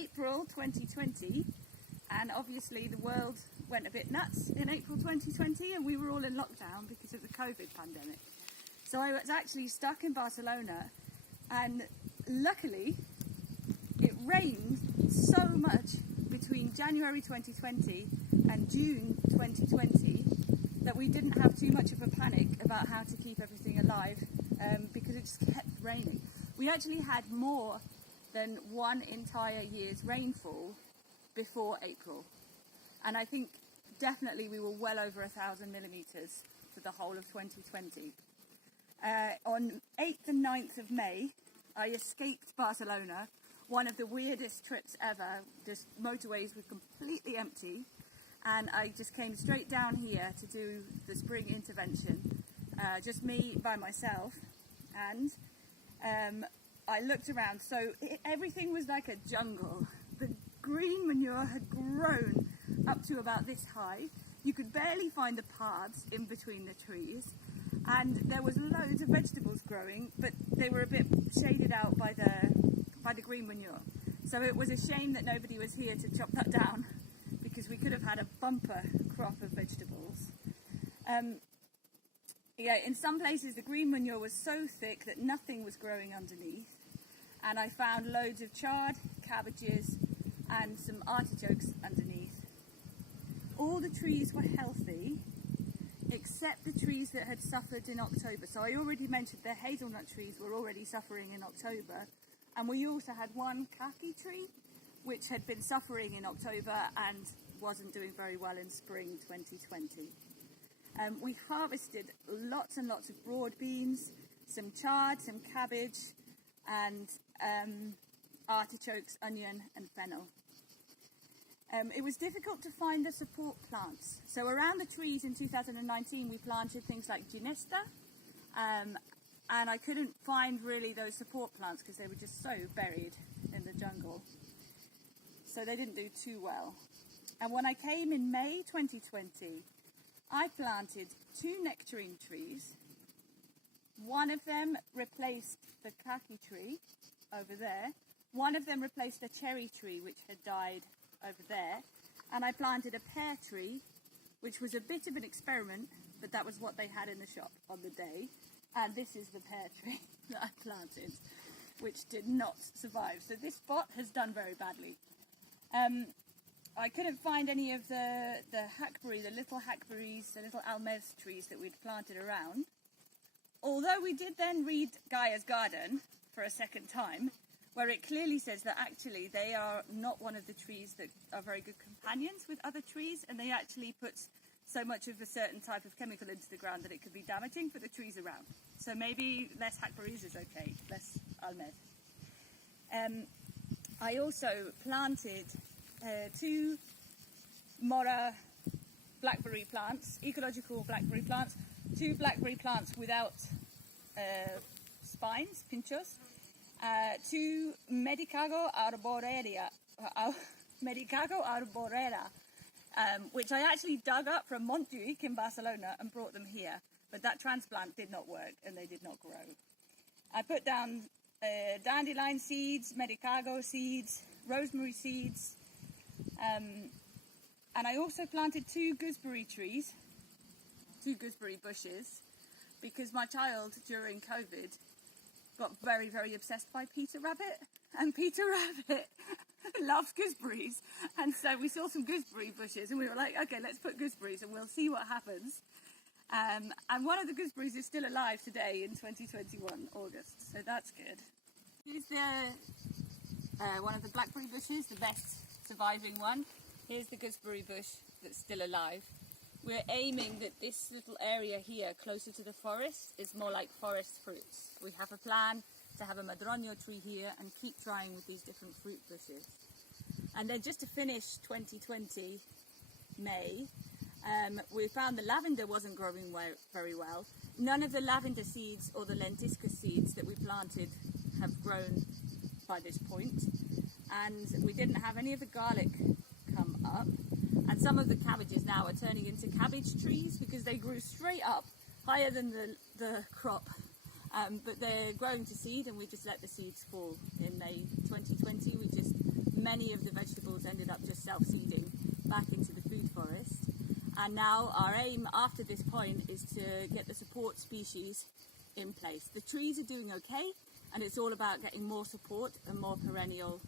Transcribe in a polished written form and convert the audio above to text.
April 2020, and obviously the world went a bit nuts in April 2020 and we were all in lockdown because of the COVID pandemic. So I was actually stuck in Barcelona, and luckily it rained so much between January 2020 and June 2020 that we didn't have too much of a panic about how to keep everything alive, because it just kept raining. We actually had more than one entire year's rainfall before April, and I think definitely we were well over 1,000 millimetres for the whole of 2020. On 8th and 9th of May, I escaped Barcelona, one of the weirdest trips ever. Just motorways were completely empty, and I just came straight down here to do the spring intervention, just me by myself. And I looked around, so everything was like a jungle. The green manure had grown up to about this high. You could barely find the paths in between the trees, and there was loads of vegetables growing, but they were a bit shaded out by the green manure. So it was a shame that nobody was here to chop that down, because we could have had a bumper crop of vegetables. In some places the green manure was so thick that nothing was growing underneath, and I found loads of chard, cabbages and some artichokes underneath. All the trees were healthy except the trees that had suffered in October. So I already mentioned the hazelnut trees were already suffering in October, and we also had one kaki tree which had been suffering in October and wasn't doing very well in spring 2020. We harvested lots and lots of broad beans, some chard, some cabbage, and artichokes, onion and fennel. It was difficult to find the support plants. So around the trees in 2019 we planted things like ginesta, and I couldn't find really those support plants because they were just so buried in the jungle. So they didn't do too well. And when I came in May 2020, I planted 2 nectarine trees. One of them replaced the kaki tree over there. One of them replaced a cherry tree which had died over there. And I planted a pear tree, which was a bit of an experiment, but that was what they had in the shop on the day. And this is the pear tree that I planted, which did not survive. So this spot has done very badly. I couldn't find any of the hackberry, the little hackberries, the little almez trees that we'd planted around. Although we did then read Gaia's Garden for a second time, where it clearly says that actually they are not one of the trees that are very good companions with other trees, and they actually put so much of a certain type of chemical into the ground that it could be damaging for the trees around. So maybe less hackberries is okay, less almez. I also planted 2 mora blackberry plants, ecological blackberry plants, 2 blackberry plants without spines, pinchos, 2 Medicago arborera, which I actually dug up from Montjuic in Barcelona and brought them here, but that transplant did not work and they did not grow. I put down dandelion seeds, Medicago seeds, rosemary seeds, and I also planted 2 gooseberry trees, 2 gooseberry bushes, because my child during COVID got very, very obsessed by Peter Rabbit, and Peter Rabbit loves gooseberries, and so we saw some gooseberry bushes and we were like, okay, let's put gooseberries and we'll see what happens. And one of the gooseberries is still alive today in 2021, August, so that's good. Here's one of the blackberry bushes, the best surviving one. Here's the gooseberry bush that's still alive. We're aiming that this little area here, closer to the forest, is more like forest fruits. We have a plan to have a madroño tree here and keep trying with these different fruit bushes. And then just to finish 2020 May, we found the lavender wasn't growing very well. None of the lavender seeds or the lentiscus seeds that we planted have grown by this point, and we didn't have any of the garlic come up, and some of the cabbages now are turning into cabbage trees because they grew straight up higher than the crop, but they're growing to seed, and we just let the seeds fall in May 2020. We just many of the vegetables ended up just self-seeding back into the food forest. And now our aim after this point is to get the support species in place. The trees are doing okay, and it's all about getting more support and more perennial